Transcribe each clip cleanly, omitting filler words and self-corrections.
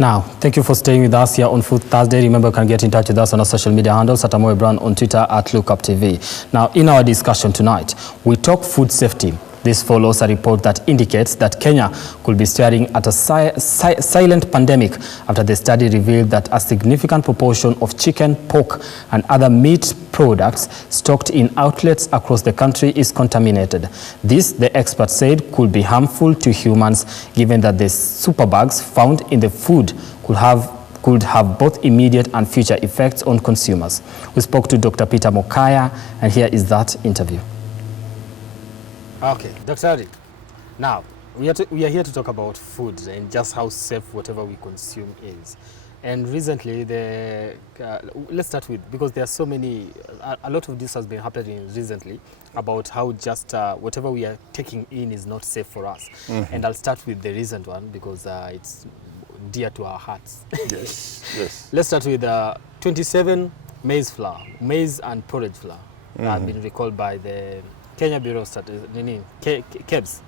Now, thank you for staying with us here on Food Thursday. Remember, you can get in touch with us on our social media handles at Amoy Brown on Twitter at LookUpTV. Now, in our discussion tonight, we talk food safety. This follows a report that indicates that Kenya could be staring at a silent pandemic after the study revealed that a significant proportion of chicken, pork, and other meat products stocked in outlets across the country is contaminated. This, the experts said, could be harmful to humans, given that the superbugs found in the food could have both immediate and future effects on consumers. We spoke to Dr. Peter Mokaya, and here is that interview. Okay, Dr. Ari, now we are here to talk about food and just how safe whatever we consume is. And recently, let's start with, because there are so many, a lot of this has been happening recently about how just whatever we are taking in is not safe for us. Mm-hmm. And I'll start with the recent one because it's dear to our hearts. Yes, yes. Let's start with 27 maize flour, maize and porridge flour have been recalled by the Kenya Bureau of Statistics, KEBS,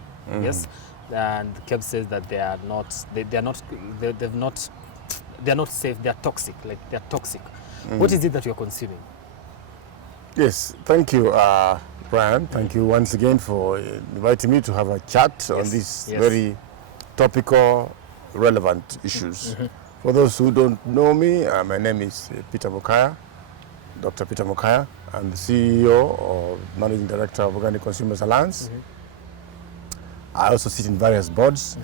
yes, and KEBS says that they are not safe. They are toxic. Like they are toxic. What is it that you are consuming? Yes, thank you, Brian. Thank you once again for inviting me to have a chat on these very topical, relevant issues. For those who don't know me, my name is Peter Mokaya, Dr. Peter Mokaya. I'm the CEO or Managing Director of Organic Consumers Alliance. I also sit in various boards.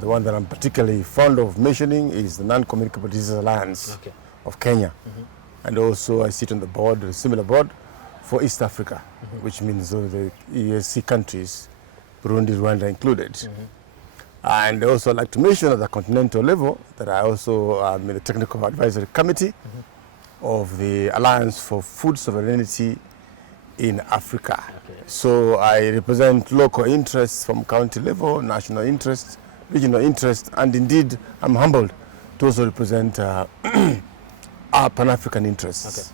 The one that I'm particularly fond of mentioning is the Non-Communicable Diseases Alliance of Kenya. And also I sit on the board, a similar board, for East Africa, which means the EAC countries, Burundi, Rwanda included. And also I'd like to mention at the continental level that I also am in the Technical Advisory Committee of the Alliance for Food Sovereignty in Africa. So I represent local interests from county level, national interests, regional interests, and indeed I'm humbled to also represent our Pan-African interests.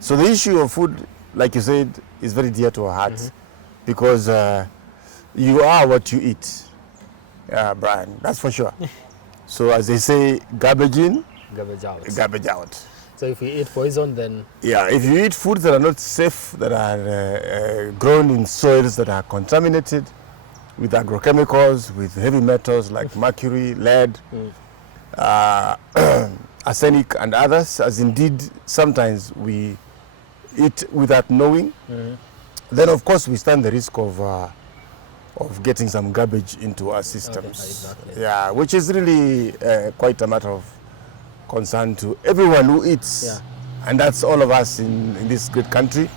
So the issue of food, like you said, is very dear to our hearts because you are what you eat, Brian, that's for sure. So as they say, garbage in, garbage out. Garbage out. So if we eat poison, then... Yeah, if you eat foods that are not safe, that are grown in soils that are contaminated with agrochemicals, with heavy metals like mercury, lead, arsenic and others, as indeed sometimes we eat without knowing, then of course we stand the risk of getting some garbage into our systems. Yeah, which is really quite a matter of concern to everyone who eats, and that's all of us in this great country,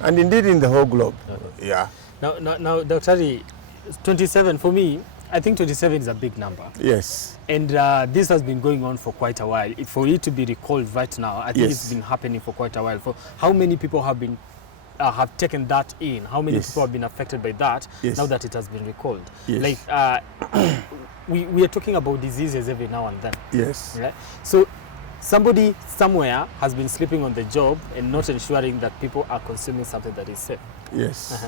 and indeed in the whole globe. Yeah. Now, Dr. Ari, 27 for me, I think 27 is a big number. Yes. And this has been going on for quite a while. For it to be recalled right now, I think it's been happening for quite a while. For how many people have been have taken that in? How many people have been affected by that now that it has been recalled? Like. We are talking about diseases every now and then. Yes. Right? So somebody somewhere has been sleeping on the job and not ensuring that people are consuming something that is safe. Yes.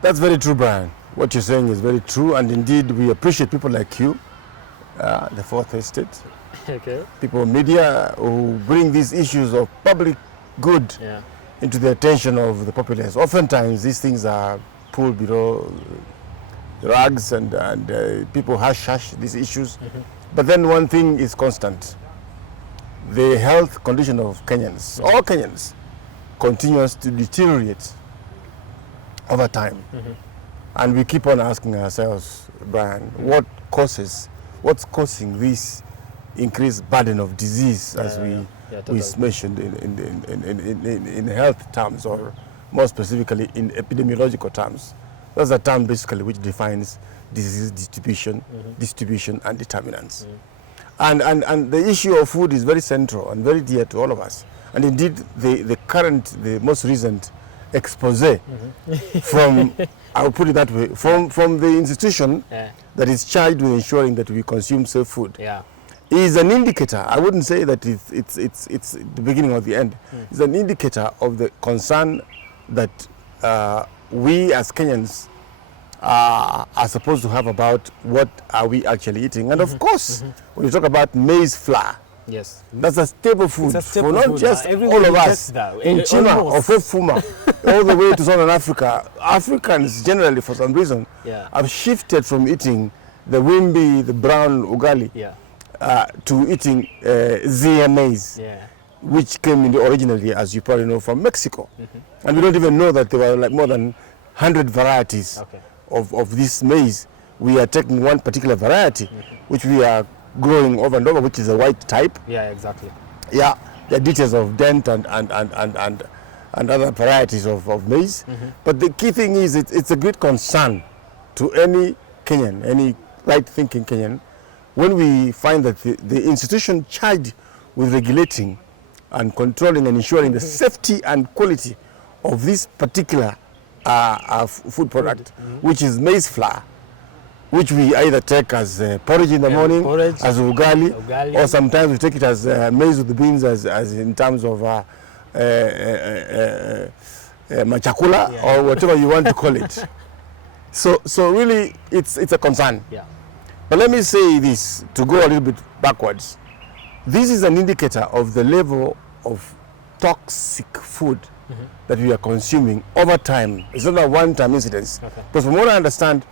That's very true, Brian. What you're saying is very true, and indeed we appreciate people like you, the Fourth Estate, people in media who bring these issues of public good into the attention of the populace. Oftentimes these things are pulled below rugs and people hush these issues. But then one thing is constant. The health condition of Kenyans, all Kenyans, continues to deteriorate over time. And we keep on asking ourselves, Brian, what's causing this increased burden of disease as we mentioned in health terms, or more specifically in epidemiological terms. That's a term basically which defines disease distribution and determinants. And the issue of food is very central and very dear to all of us. And indeed, the most recent expose from, I'll put it that way, from the institution that is charged with ensuring that we consume safe food is an indicator. I wouldn't say that it's the beginning or the end. It's an indicator of the concern that we as Kenyans are supposed to have about what are we actually eating. And of course, when you talk about maize flour, yes, that's a staple food for not just all of us in Chima or Fufuma, all the way to Southern Africa. Africans generally, for some reason, have shifted from eating the wimbi, the brown ugali, to eating zea maize, which came in originally, as you probably know, from Mexico. And we don't even know that there were like more than 100 varieties of this maize. We are taking one particular variety, which we are growing over and over, which is a white type. Yeah, exactly. Yeah, the details of dent and other varieties of maize. But the key thing is it's a great concern to any Kenyan, any right-thinking Kenyan, when we find that the institution charged with regulating and controlling and ensuring the safety and quality of this particular food product, which is maize flour, which we either take as porridge in the morning, as ugali, or sometimes we take it as maize with the beans, as in terms of machakula, or whatever you want to call it. So really, it's a concern. But let me say this, to go a little bit backwards. This is an indicator of the level of toxic food that we are consuming over time. It's not a one-time incident. Because from what I understand,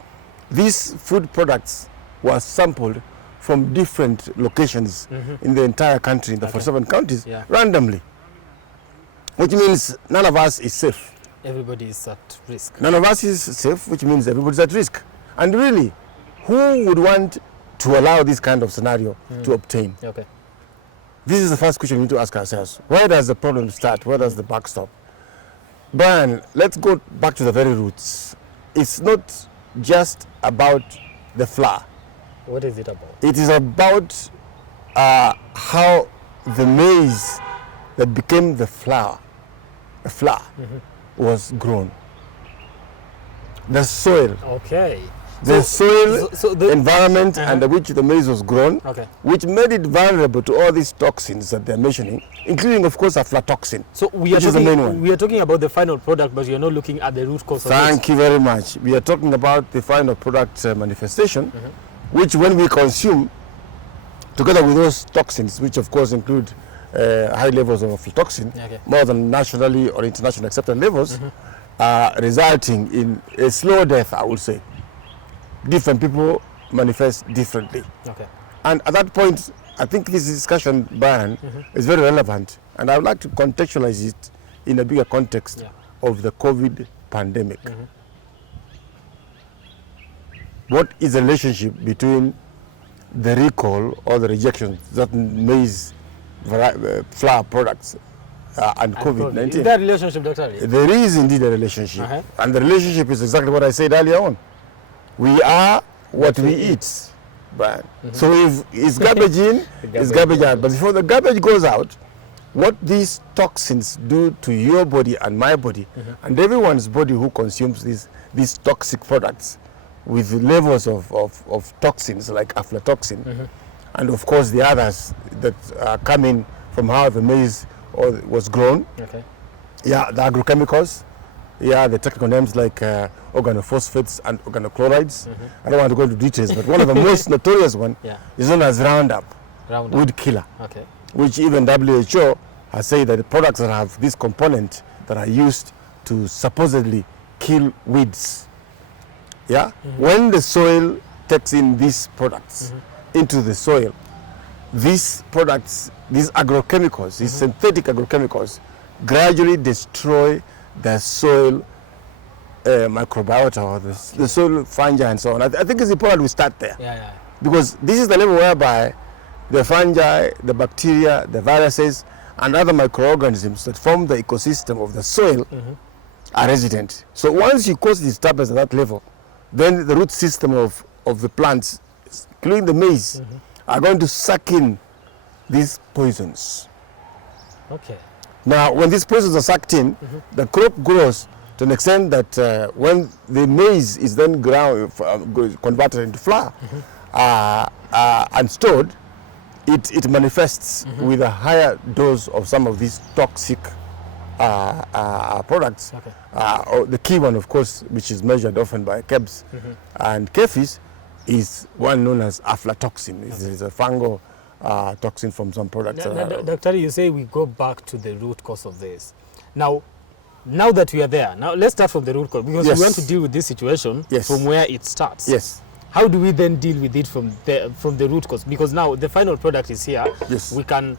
these food products were sampled from different locations in the entire country, in the 47 counties, randomly. Which means none of us is safe. Everybody is at risk. None of us is safe, which means everybody's at risk. And really, who would want to allow this kind of scenario to obtain? This is the first question we need to ask ourselves. Where does the problem start? Where does the buck stop? Brian, let's go back to the very roots. It's not just about the flour. What is it about? It is about how the maize that became the flour was grown. The soil. The soil environment under which the maize was grown, which made it vulnerable to all these toxins that they're mentioning, including, of course, aflatoxin, so we are the main one. We are talking about the final product, but you're not looking at the root cause of it. Thank you very much. We are talking about the final product manifestation, which when we consume, together with those toxins, which of course include high levels of aflatoxin, more than nationally or internationally accepted levels, resulting in a slow death, I would say. Different people manifest differently. And at that point, I think this discussion, Brian, is very relevant. And I would like to contextualize it in a bigger context of the COVID pandemic. What is the relationship between the recall or the rejection of certain maize flour products and COVID-19? Is there a relationship, Dr. There is indeed a relationship. And the relationship is exactly what I said earlier on. We are what we eat, Brian. So if it's garbage in, it's garbage out. But before the garbage goes out, what these toxins do to your body and my body, and everyone's body who consumes these toxic products with levels of toxins like aflatoxin, and of course the others that are coming from how the maize was grown. The agrochemicals. The technical names like organophosphates and organochlorides. I don't want to go into details, but one of the most notorious one is known as Roundup, weed killer, which even WHO has said that the products that have this component that are used to supposedly kill weeds. When the soil takes in these products into the soil, these products, these agrochemicals, these synthetic agrochemicals, gradually destroy the soil microbiota, or the soil fungi and so on. I think it's important we start there. Because this is the level whereby the fungi, the bacteria, the viruses, and other microorganisms that form the ecosystem of the soil are resident. So once you cause disturbance at that level, then the root system of the plants, including the maize, are going to suck in these poisons. Now, when these poisons are sucked in, the crop grows to an extent that when the maize is then converted into flour and stored, it manifests with a higher dose of some of these toxic products. Or the key one, of course, which is measured often by KEBS and KEFIS, is one known as aflatoxin. It's a fungal toxin from some products. Doctor, you say we go back to the root cause of this. Now that we are there, now let's start from the root cause, because we want to deal with this situation from where it starts. Yes. How do we then deal with it from the root cause? Because now the final product is here. Yes. We can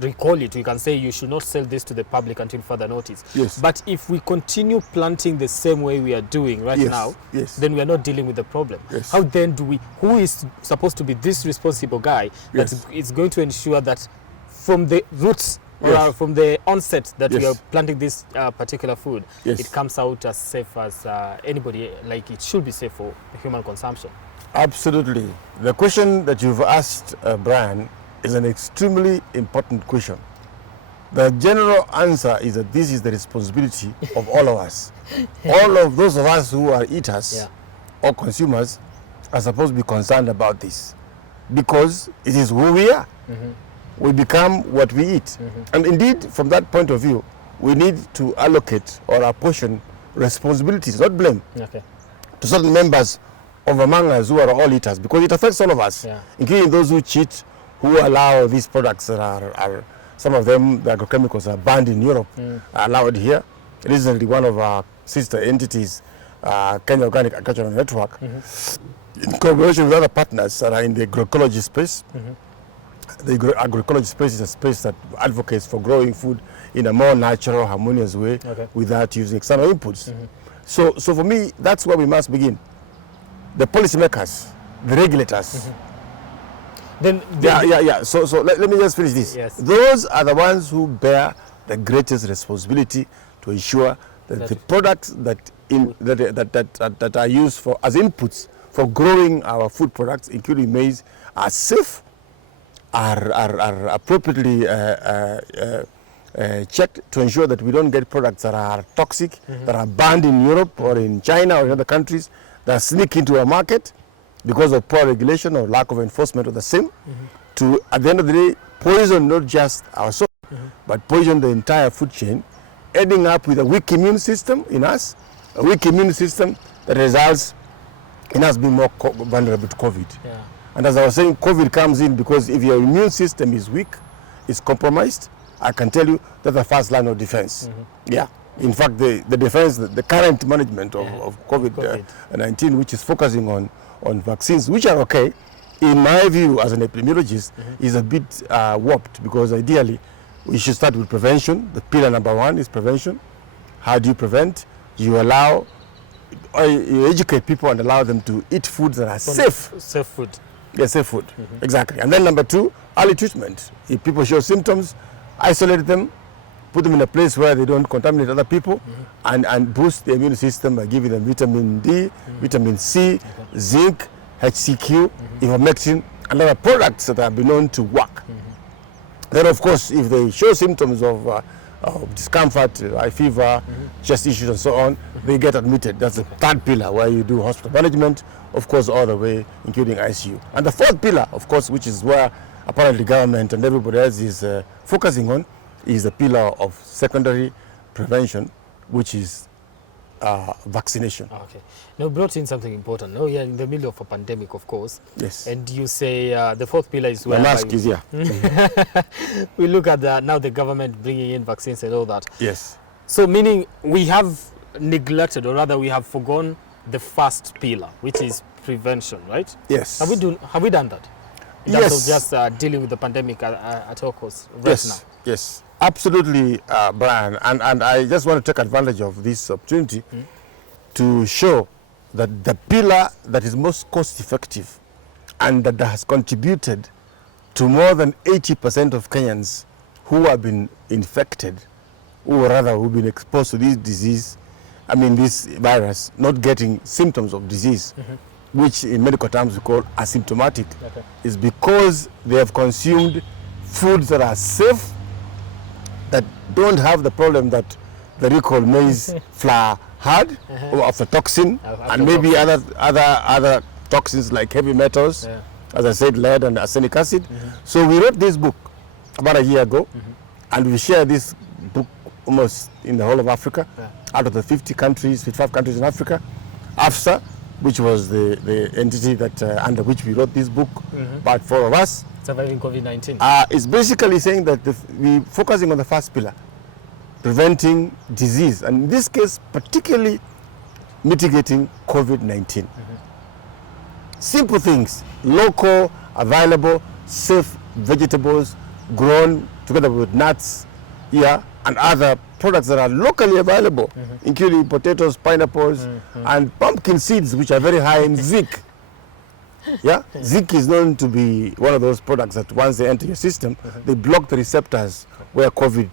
recall it. We can say you should not sell this to the public until further notice. Yes. But if we continue planting the same way we are doing right now, then we are not dealing with the problem. Yes. How then do we, who is supposed to be this responsible guy that is going to ensure that from the roots or from the onset that we are planting this particular food, it comes out as safe as anybody, like it should be safe for human consumption? Absolutely. The question that you've asked, Brian, is an extremely important question. The general answer is that this is the responsibility of all of us. All of those of us who are eaters or consumers are supposed to be concerned about this, because it is who we are. We become what we eat. And indeed, from that point of view, we need to allocate or apportion responsibilities, not blame, to certain members of among us who are all eaters, because it affects all of us, including those who cheat, who allow these products that are some of them, the agrochemicals, are banned in Europe, are allowed here. Recently, one of our sister entities, Kenya Organic Agricultural Network, in collaboration with other partners that are in the agroecology space. The agroecology space is a space that advocates for growing food in a more natural, harmonious way without using external inputs. So for me, that's where we must begin. The policymakers, the regulators. So let me just finish this. Those are the ones who bear the greatest responsibility to ensure that the products that are used for as inputs for growing our food products, including maize, are safe, are appropriately checked to ensure that we don't get products that are toxic, that are banned in Europe or in China or in other countries, that sneak into our market because of poor regulation or lack of enforcement of the same, to, at the end of the day, poison not just our soil, but poison the entire food chain, ending up with a weak immune system in us, a weak immune system that results in us being more vulnerable to COVID. And as I was saying, COVID comes in because if your immune system is weak, is compromised, I can tell you that's the first line of defense. In fact, the defense, the current management of COVID-19, which is focusing on vaccines, which are okay, in my view as an epidemiologist, is a bit warped, because ideally we should start with prevention. The pillar number one is prevention. How do you prevent? You educate people and allow them to eat foods that are safe. Safe food. Yeah, safe food. Exactly. And then number two, early treatment. If people show symptoms, isolate them, put them in a place where they don't contaminate other people, and boost the immune system by giving them vitamin D, vitamin C, zinc, HCQ, ivermectin, and other products that have been known to work. Then, of course, if they show symptoms of discomfort, high fever, chest issues, and so on, they get admitted. That's the third pillar, where you do hospital management, of course, all the way, including ICU. And the fourth pillar, of course, which is where apparently government and everybody else is focusing on, is the pillar of secondary prevention, which is vaccination. Okay. Now, brought in something important. Now, you're in the middle of a pandemic, of course. Yes. And you say the fourth pillar is where... The mask is here. We look at now the government bringing in vaccines and all that. Yes. So, meaning we have neglected, or rather we have forgone the first pillar, which is prevention, right? Yes. Have we done that? In terms of just dealing with the pandemic at all costs right now? Yes. Absolutely, Brian, and I just want to take advantage of this opportunity to show that the pillar that is most cost effective and that has contributed to more than 80% of Kenyans who have been infected, or rather who've been exposed to this disease, this virus, not getting symptoms of disease, which in medical terms we call asymptomatic, is because they have consumed foods that are safe, that don't have the problem that the recall maize flour had, or aflatoxin, and maybe other toxins like heavy metals, as I said, lead and arsenic acid. So we wrote this book about a year ago, and we share this book almost in the whole of Africa, out of the 50 countries, 55 countries in Africa. AFSA, which was the entity that under which we wrote this book, about 4 of us. Surviving COVID-19. It's basically saying that we're focusing on the first pillar, preventing disease, and in this case, particularly mitigating COVID-19. Simple things, local, available, safe vegetables grown together with nuts, and other products that are locally available, including potatoes, pineapples, and pumpkin seeds, which are very high in zinc. Zinc is known to be one of those products that once they enter your system, they block the receptors where COVID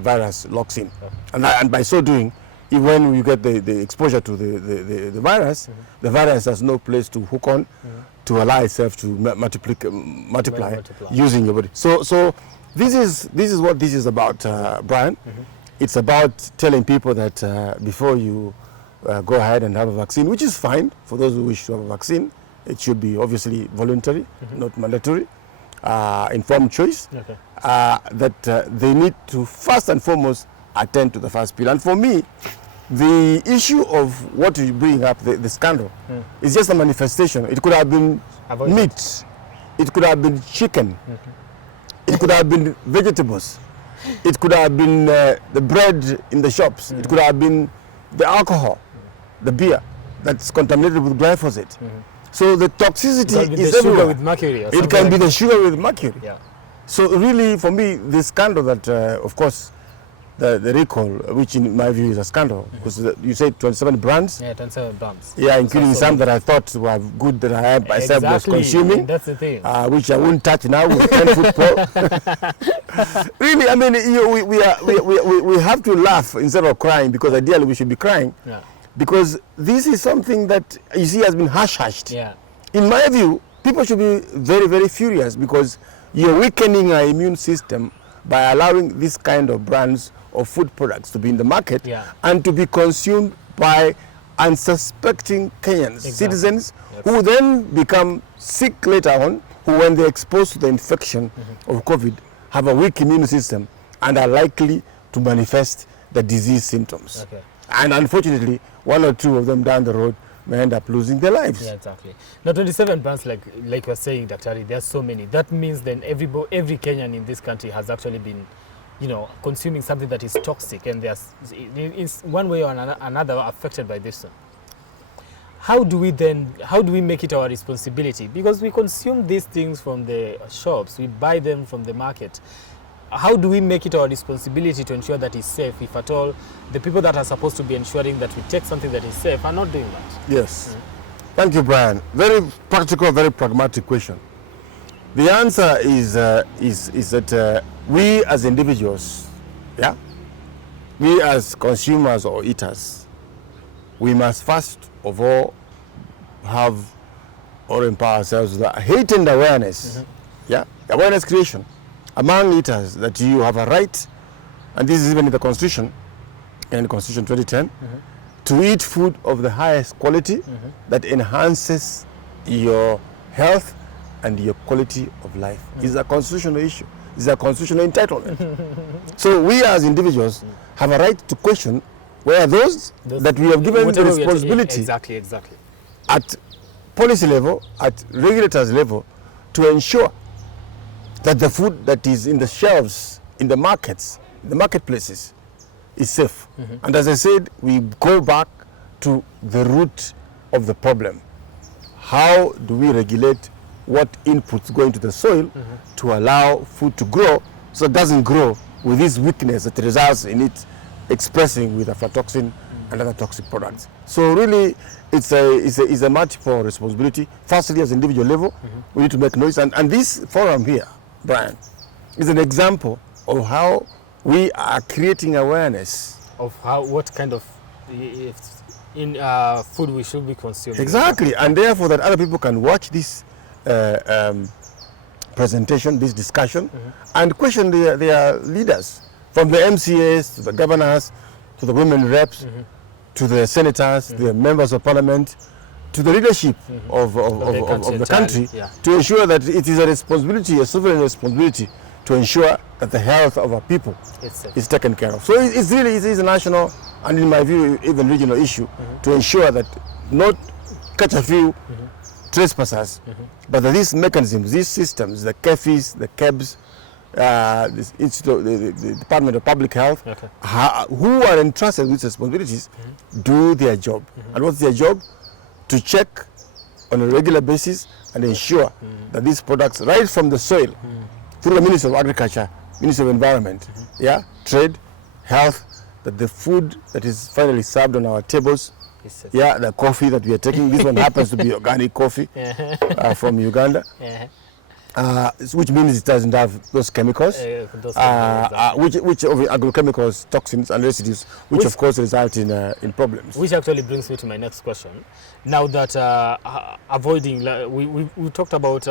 virus locks in. And by so doing, when you get the exposure to the virus, the virus has no place to hook on to allow itself to multiply using your body. So this is what this is about, Brian. It's about telling people that before you go ahead and have a vaccine, which is fine for those who wish to have a vaccine, it should be obviously voluntary, not mandatory, informed choice, that they need to first and foremost attend to the first pillar. And for me, the issue of what you bring up, the scandal, is just a manifestation. It could have been meat, it could have been chicken, it could have been vegetables, it could have been the bread in the shops, it could have been the alcohol, the beer that's contaminated with glyphosate. So the toxicity is everywhere. Sugar with mercury. It can be the sugar with mercury. So really, for me, the scandal that, of course, the recall, which in my view is a scandal, because you said 27 brands. 27 brands. Including some that I thought were good that I myself was consuming. That's the thing. Which I won't touch now with 10 football. Really, I mean, we have to laugh instead of crying, because ideally we should be crying. Because this is something that you see has been hush-hushed. In my view, people should be very, very furious, because you're weakening our immune system by allowing this kind of brands of food products to be in the market and to be consumed by unsuspecting Kenyans, citizens, who then become sick later on, who when they're exposed to the infection of COVID have a weak immune system and are likely to manifest the disease symptoms. And unfortunately, 1 or 2 of them down the road may end up losing their lives. Now, 27 brands, like you're saying, Dr. Ari, there are so many. That means then every Kenyan in this country has actually been, consuming something that is toxic, and there's, in one way or another, affected by this. How do we make it our responsibility? Because we consume these things from the shops, we buy them from the market. How do we make it our responsibility to ensure that it's safe, if at all the people that are supposed to be ensuring that we take something that is safe are not doing that? Yes. Thank you, Brian. Very practical, very pragmatic question. The answer is that we as individuals, we as consumers or eaters, we must first of all have or empower ourselves with a heightened awareness, awareness creation among eaters, that you have a right, and this is even in the Constitution, in Constitution 2010, to eat food of the highest quality that enhances your health and your quality of life. It's a constitutional issue. It's a constitutional entitlement. So we as individuals have a right to question where those that we have given the responsibility at policy level, at regulators level, to ensure that the food that is in the shelves, in the markets, the marketplaces, is safe. And as I said, we go back to the root of the problem. How do we regulate what inputs go into the soil to allow food to grow, so it doesn't grow with this weakness that results in it expressing with aflatoxin and other toxic products? So really, it's a multiple responsibility. Firstly, as individual level, we need to make noise. And this forum here, Brian, is an example of how we are creating awareness of what kind of food we should be consuming. Exactly, and therefore that other people can watch this presentation, this discussion, and question their leaders, from the MCAs to the governors, to the women reps, to the senators, the members of parliament, to the leadership of the country, to ensure that it is a responsibility, a sovereign responsibility, to ensure that the health of our people is taken care of. So it's really a national and, in my view, even regional issue to ensure that not catch a few trespassers, but that these mechanisms, these systems, the KEBS, the KEBS, this Institute, the Department of Public Health, who are entrusted with responsibilities, do their job. And what's their job? To check on a regular basis and ensure that these products, right from the soil, through the Ministry of Agriculture, Ministry of Environment, Trade, Health, that the food that is finally served on our tables, the coffee that we are taking, this one happens to be organic coffee from Uganda, which means it doesn't have those chemicals, which of the agrochemicals, toxins and residues, which of course result in problems. Which actually brings me to my next question. Now that avoiding, we talked about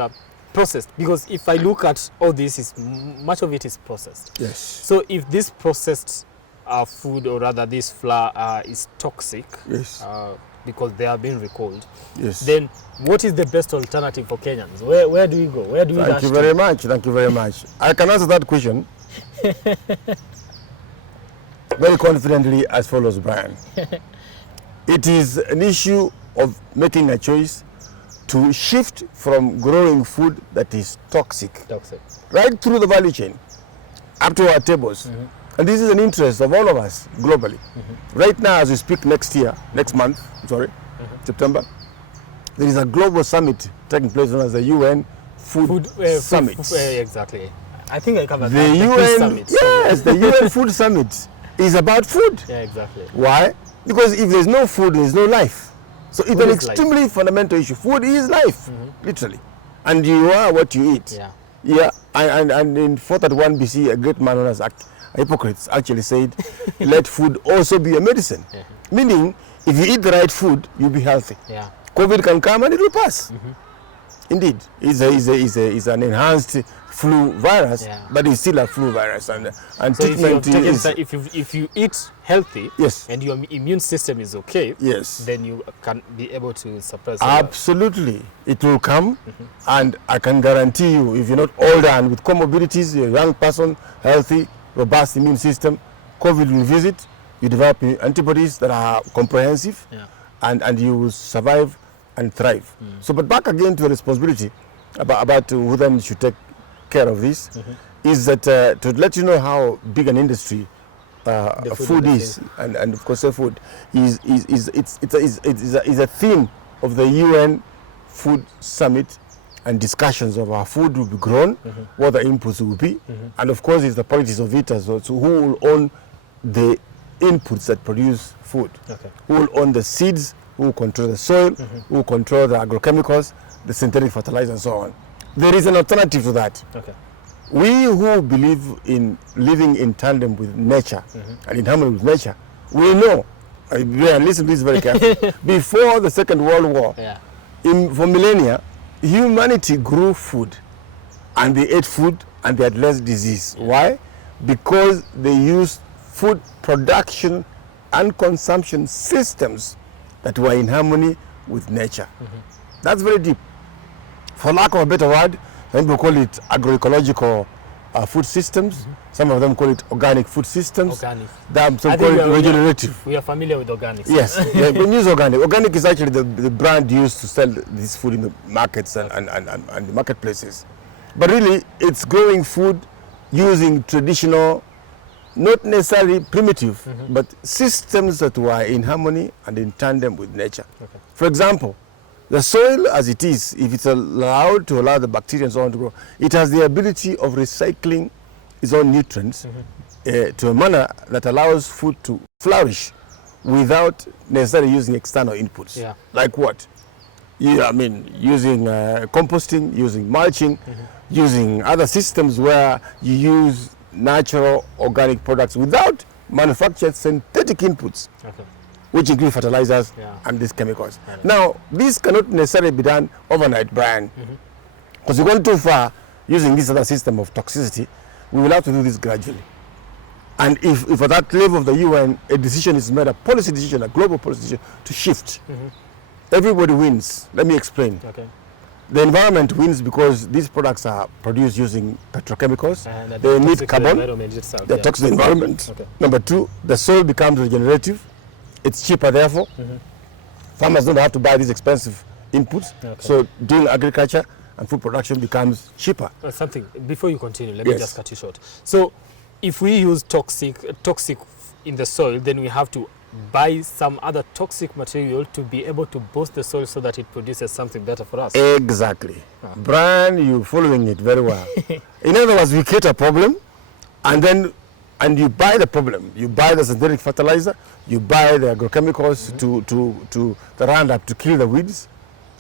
processed, because if I look at all this, much of it is processed. Yes. So if this processed food, or rather this flour, is toxic, because they are being recalled, then what is the best alternative for Kenyans? Where do we go? Where do we Thank you very much. Thank you very much. I can answer that question very confidently as follows, Brian. It is an issue of making a choice to shift from growing food that is toxic, right through the value chain, up to our tables. And this is an interest of all of us globally. Right now, as we speak, next month, September, there is a global summit taking place known as the UN Food Summit. Exactly. I think I covered the UN Summit. Yes, the UN Food Summit is about food. Yeah, exactly. Why? Because if there's no food, there's no life. So it's an extremely fundamental issue. Food is life, literally. And you are what you eat. And in 431 BC, a great man known as Hippocrates actually said, let food also be a medicine. Meaning, if you eat the right food, you'll be healthy. COVID can come and it will pass. Indeed, it's an enhanced flu virus, but it's still a flu virus. And so treatment if you eat healthy, and your immune system is okay, then you can be able to suppress it. Absolutely. It will come, and I can guarantee you, if you're not older and with comorbidities, you're a young person, healthy, robust immune system, COVID will visit, you develop antibodies that are comprehensive, and you will survive and thrive. So, but back again to the responsibility about who then should take care of this, is that to let you know how big an industry food is, and of course food is a theme of the UN Food Summit, and discussions of our food will be grown, what the inputs will be, and of course it's the politics of it as well. So who will own the inputs that produce food? Who will own the seeds? Who will control the soil? Who will control the agrochemicals, the synthetic fertilizer, and so on? There is an alternative to that. We who believe in living in tandem with nature and in harmony with nature, we know, listen to this very carefully, before the Second World War, for millennia, humanity grew food, and they ate food and they had less disease. Why? Because they used food production and consumption systems that were in harmony with nature. That's very deep. For lack of a better word, some people call it agroecological food systems. Some of them call it organic food systems. Some call it regenerative. We are familiar with organic. Yes, we use organic. Organic is actually the brand used to sell this food in the markets and the marketplaces. But really, it's growing food using traditional, not necessarily primitive, but systems that were in harmony and in tandem with nature. For example, the soil as it is, if it's allowed to allow the bacteria and so on to grow, it has the ability of recycling its own nutrients to a manner that allows food to flourish without necessarily using external inputs. Like what? Using composting, using mulching, using other systems where you use natural organic products without manufactured synthetic inputs, which include fertilizers and these chemicals. Now, this cannot necessarily be done overnight, Brian, because we're going too far using this other system of toxicity. We will have to do this gradually. And if at that level of the UN, a decision is made, a policy decision, a global policy decision, to shift, everybody wins. Let me explain. The environment wins because these products are produced using petrochemicals. They need carbon. They're toxic to the environment. Okay. Number 2, the soil becomes regenerative. It's cheaper, therefore. Farmers don't have to buy these expensive inputs. Okay. So doing agriculture and food production becomes cheaper. Something, before you continue, let me just cut you short. So if we use toxic in the soil, then we have to buy some other toxic material to be able to boost the soil so that it produces something better for us. Exactly. Brian, you're following it very well. In other words, we create a problem and you buy the problem. You buy the synthetic fertilizer, you buy the agrochemicals to the Roundup to kill the weeds,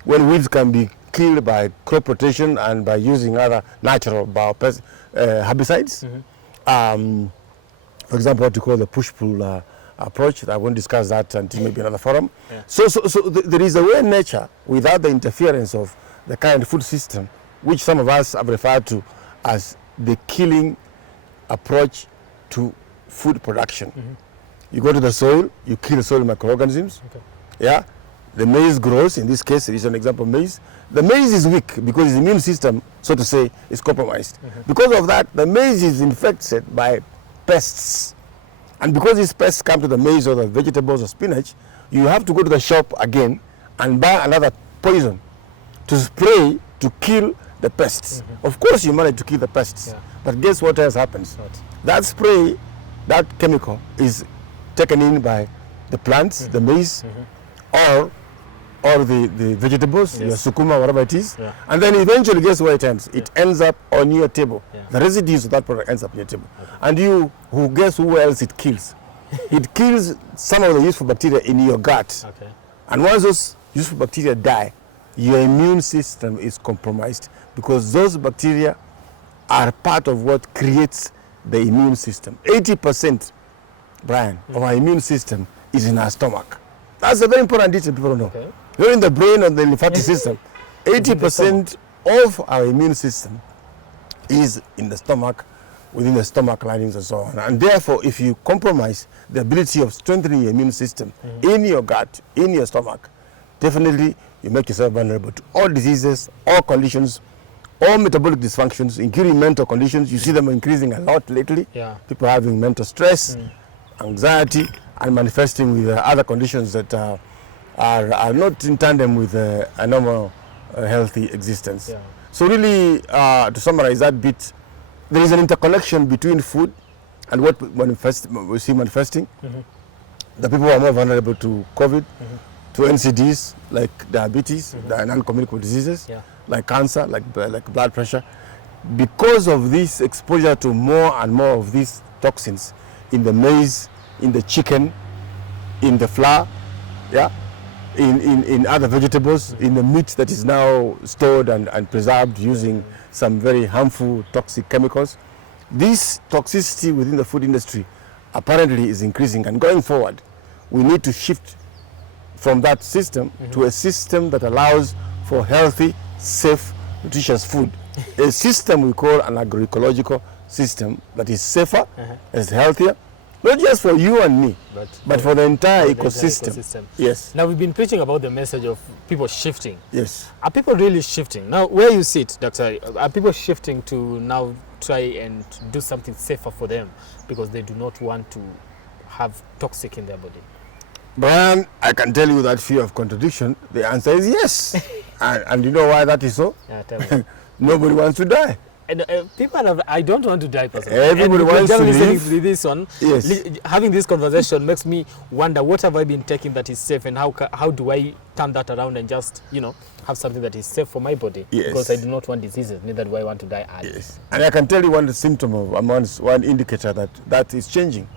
when weeds can be killed by crop rotation and by using other natural herbicides. For example, what you call the push-pull approach. I won't discuss that until maybe another forum. So there is a way in nature, without the interference of the current food system, which some of us have referred to as the killing approach to food production. You go to the soil, you kill the soil microorganisms. Yeah, the maize grows. In this case, it is an example of maize. The maize is weak because its immune system, so to say, is compromised. Because of that, the maize is infected by pests. And because these pests come to the maize or the vegetables or spinach, you have to go to the shop again and buy another poison to spray to kill the pests. Of course, you manage to kill the pests, but guess what else happens? That spray, that chemical is taken in by the plants, the maize, or the vegetables, your sukuma, whatever it is, and then eventually, guess where it ends? It ends up on your table. The residues of that product ends up on your table. And guess who else it kills? It kills some of the useful bacteria in your gut. And once those useful bacteria die, your immune system is compromised because those bacteria are part of what creates the immune system. 80%, Brian, of our immune system is in our stomach. That's a very important detail people don't know. You're in the brain and the lymphatic system. 80% of our immune system is in the stomach, within the stomach linings and so on. And therefore, if you compromise the ability of strengthening your immune system in your gut, in your stomach, definitely you make yourself vulnerable to all diseases, all conditions, all metabolic dysfunctions, including mental conditions. You see them increasing a lot lately. People having mental stress, anxiety, and manifesting with other conditions that are not in tandem with a normal, healthy existence. So really, to summarize that bit, there is an interconnection between food and what we see manifesting. The people who are more vulnerable to COVID, to NCDs like diabetes, the non-communicable diseases, like cancer, like blood pressure, because of this exposure to more and more of these toxins in the maize, in the chicken, in the flour, in other vegetables, in the meat that is now stored and preserved using some very harmful toxic chemicals. This toxicity within the food industry apparently is increasing, and going forward we need to shift from that system to a system that allows for healthy, safe, nutritious food. A system we call an agroecological system that is safer, is healthier, not just for you and me, but for the entire ecosystem. Yes. Now, we've been preaching about the message of people shifting. Yes. Are people really shifting? Now, where you sit, Doctor, are people shifting to now try and do something safer for them because they do not want to have toxic in their body? Brian, I can tell you that fear of contradiction, the answer is yes. and you know why that is so? Tell me. Nobody wants to die. And people I don't want to die personally. Everybody wants to live. To this one, having this conversation makes me wonder, what have I been taking that is safe, and how do I turn that around and just, have something that is safe for my body? Because I do not want diseases, neither do I want to die early. And I can tell you one symptom of, one indicator that is changing.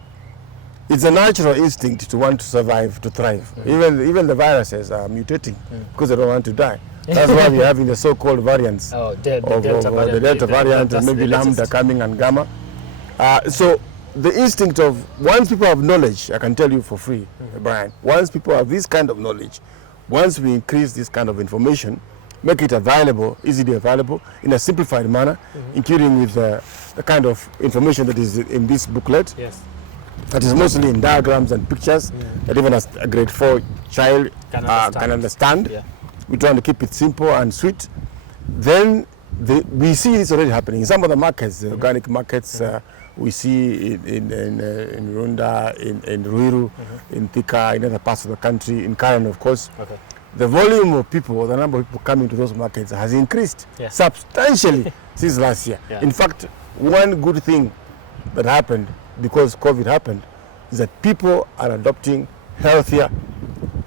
It's a natural instinct to want to survive, to thrive. Even the viruses are mutating because they don't want to die. That's why we're having the so-called variants the Delta variant, and maybe Lambda coming and Gamma. So the instinct of, once people have knowledge, I can tell you for free, Brian, once people have this kind of knowledge, once we increase this kind of information, make it available, easily available, in a simplified manner, including with the kind of information that is in this booklet, that is mostly in diagrams and pictures, that even a grade 4 child can understand. We're trying to keep it simple and sweet. then we see this already happening in some of the markets, the organic markets. We see in Runda, in Ruiru, in Thika, in other parts of the country, in Karen, of course. Okay. The volume of people, the number of people coming to those markets has increased substantially since last year. Yeah. In fact, one good thing that happened because COVID happened is that people are adopting healthier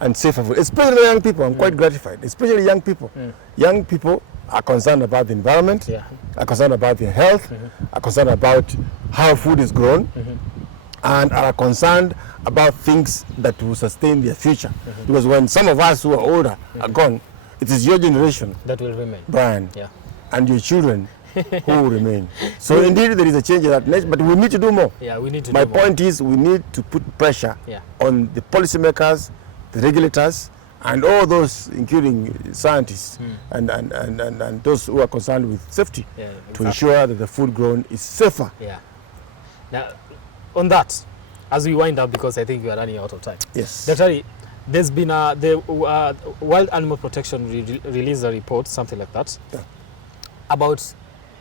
and safer food, especially young people. I'm quite gratified, especially young people. Young people are concerned about the environment, are concerned about their health, are concerned about how food is grown, and are concerned about things that will sustain their future. Because when some of us who are older are gone, it is your generation that will remain, Brian, and your children who will remain. So indeed there is a change in that nature, but we need to do more. Yeah, we need to My do more. point is we need to put pressure on the policymakers, the regulators, and all those, including scientists and those who are concerned with safety, to ensure that the food grown is safer. Yeah. Now, on that, as we wind up, because I think we are running out of time. Yes. Dr. There's been the Wild Animal Protection released a report, something like that, about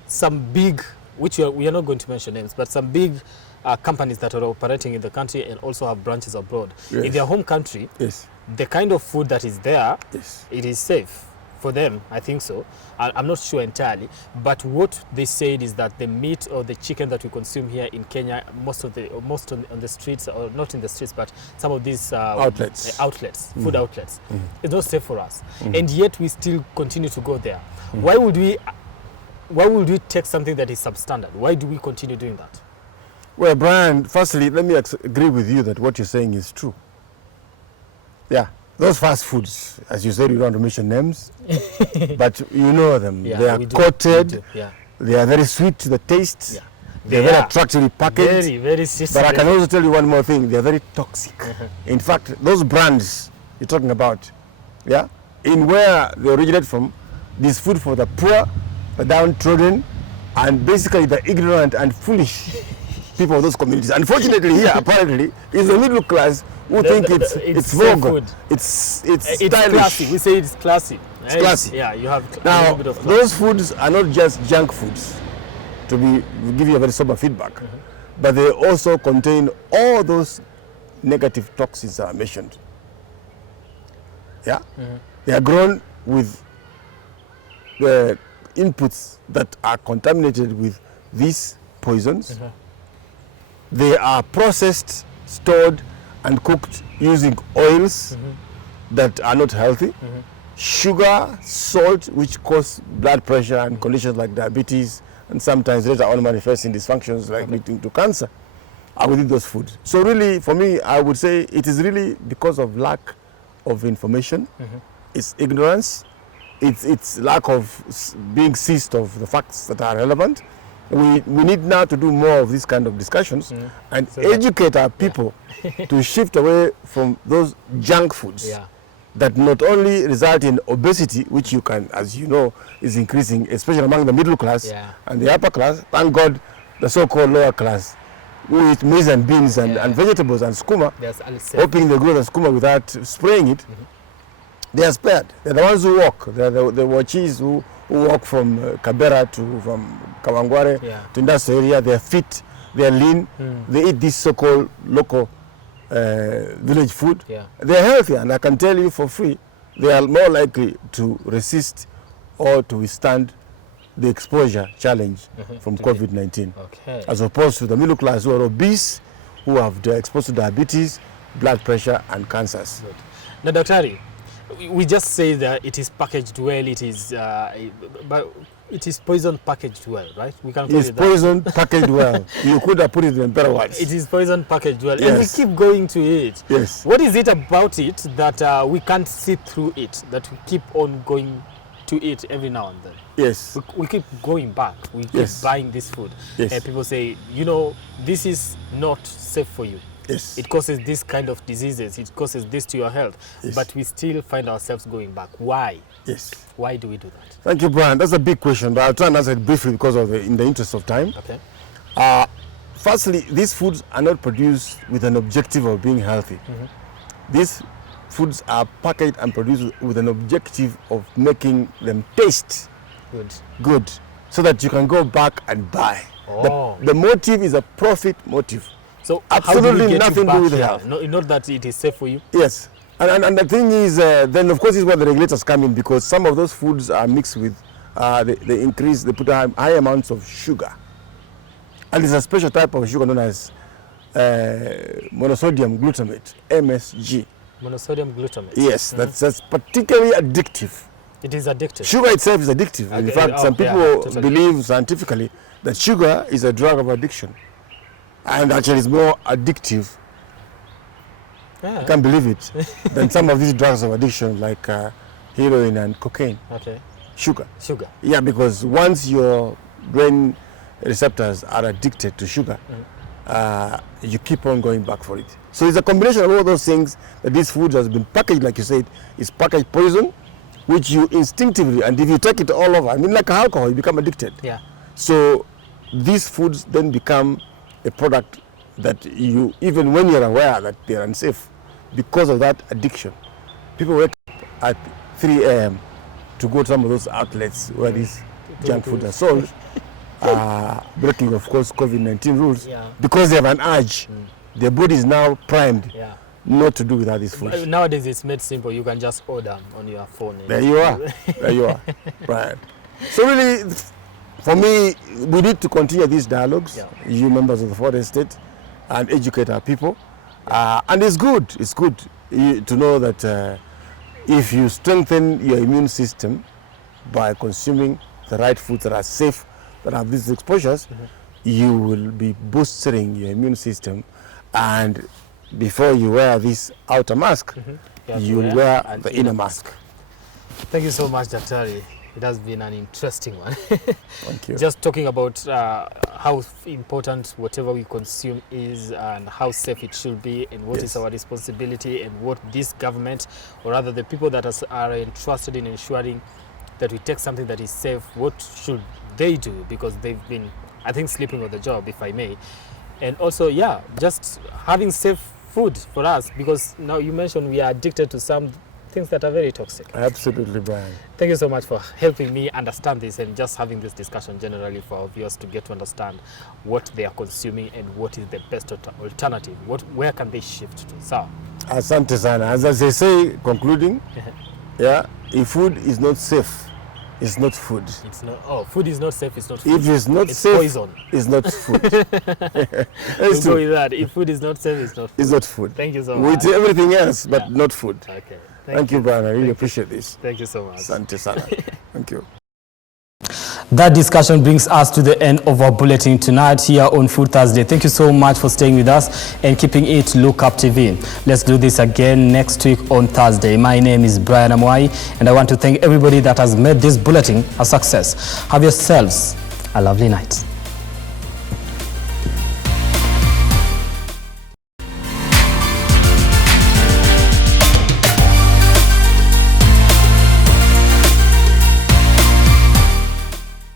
some big, which we are not going to mention names, but some big companies that are operating in the country and also have branches abroad. In their home country, the kind of food that is there, it is safe for them, I think so. I'm not sure entirely, but what they said is that the meat or the chicken that we consume here in Kenya, most on the streets, or not in the streets, but some of these outlets, food outlets, it's not safe for us, and yet we still continue to go there. Why would we take something that is substandard? Why do we continue doing that? Well, Brian, firstly, let me agree with you that what you're saying is true. Yeah, those fast foods, as you said, you don't want to mention names, but you know them. They are coated, they are very sweet to the taste, they're very attractively packaged, very but I can also tell you one more thing, they're very toxic. In fact, those brands you're talking about, in where they originate from, this food for the poor, the downtrodden, and basically the ignorant and foolish people of those communities. Unfortunately, here apparently is the middle class who think it's vulgar, it's stylish. Classy. We say it's classy. It's classy. Yeah, you have now, a little bit of class. Those foods are not just junk foods, to give you a very sober feedback, but they also contain all those negative toxins that are mentioned. Yeah, they are grown with the inputs that are contaminated with these poisons. They are processed, stored, and cooked using oils that are not healthy, sugar, salt, which cause blood pressure and conditions like diabetes, and sometimes later on manifesting dysfunctions like leading to cancer, are within those foods. So really, for me, I would say it is really because of lack of information, it's ignorance, it's lack of being seized of the facts that are relevant. We need now to do more of these kind of discussions and educate our people to shift away from those junk foods that not only result in obesity, which you can, as you know, is increasing, especially among the middle class and the upper class. Thank God, the so-called lower class, who eat maize and beans and vegetables and skuma, hoping they grow the skuma without spraying it, they are spared. They're the ones who walk. They're the wachis who walk from Kabera from Kawangware to industrial area. They're fit, they're lean, they eat this so-called local village food. They're healthy, and I can tell you for free, they are more likely to resist or to withstand the exposure challenge from COVID-19, as opposed to the middle class who are obese, who have exposed to diabetes, blood pressure, and cancers. Now, Dr. we just say that it is packaged well, it is, but it is poison packaged well, right? We can call it that. Poison packaged well. You could have put it in better words. It is poison packaged well, and we keep going to it. What is it about it that we can't see through it, that we keep on going to it every now and then? We keep going back. We keep buying this food. And people say, you know, this is not safe for you. It causes this kind of diseases. It causes this to your health. But we still find ourselves going back. Why? Why do we do that? Thank you, Brian. That's a big question, but I'll try and answer it briefly because of in the interest of time. Firstly, these foods are not produced with an objective of being healthy. These foods are packaged and produced with an objective of making them taste Good. So that you can go back and buy. Oh. The motive is a profit motive. So absolutely nothing to do with health. Not that it is safe for you? Yes. And the thing is, then of course is where the regulators come in, because some of those foods are mixed with, they put high amounts of sugar. And there's a special type of sugar known as monosodium glutamate, MSG. Monosodium glutamate? Yes, that's particularly addictive. It is addictive? Sugar itself is addictive. Okay. In fact, some people believe scientifically that sugar is a drug of addiction. And actually it's more addictive, I can't believe it, than some of these drugs of addiction like heroin and cocaine. Okay. Sugar. Sugar. Yeah, because once your brain receptors are addicted to sugar, you keep on going back for it. So it's a combination of all those things that this food has been packaged, like you said, it's packaged poison, which you instinctively, and if you take it all over, I mean like alcohol, you become addicted. Yeah. So these foods then become a product that you, even when you're aware that they're unsafe, because of that addiction. People wake up at 3 a.m. to go to some of those outlets where these junk food are sold, breaking, of course, COVID-19 rules, because they have an urge. Their body is now primed not to do without these foods. Nowadays, it's made simple. You can just order on your phone. There you are. There you are. Right. So really, for me, we need to continue these dialogues, you members of the fourth estate, and educate our people. And it's good to know that if you strengthen your immune system by consuming the right foods that are safe, that have these exposures, you will be boosting your immune system. And before you wear this outer mask, you will wear the inner mask. Thank you so much, Daktari. It has been an interesting one. Thank you. Just talking about how important whatever we consume is, and how safe it should be, and what is our responsibility, and what this government, or rather the people that are entrusted in ensuring that we take something that is safe, what should they do? Because they've been, I think, sleeping on the job, if I may. And also, just having safe food for us, because now you mentioned we are addicted to some things that are very toxic. Absolutely, Brian. Thank you so much for helping me understand this, and just having this discussion generally for our viewers to get to understand what they are consuming and what is the best alternative. Where can they shift to? So, asante sana. As I say, concluding, if food is not safe, it's not food. It's not. Oh, food is not safe. It's not food. If it's not safe, poison. It's not food. Let's go with that. If food is not safe, it's not food. It's not food. Thank you so much. With everything else, but not food. Okay. Thank you, Brian. I really appreciate this. Thank you so much. Asante sana. Thank you. That discussion brings us to the end of our bulletin tonight here on Food Thursday. Thank you so much for staying with us and keeping it Look Up TV. Let's do this again next week on Thursday. My name is Brian Amwai, and I want to thank everybody that has made this bulletin a success. Have yourselves a lovely night.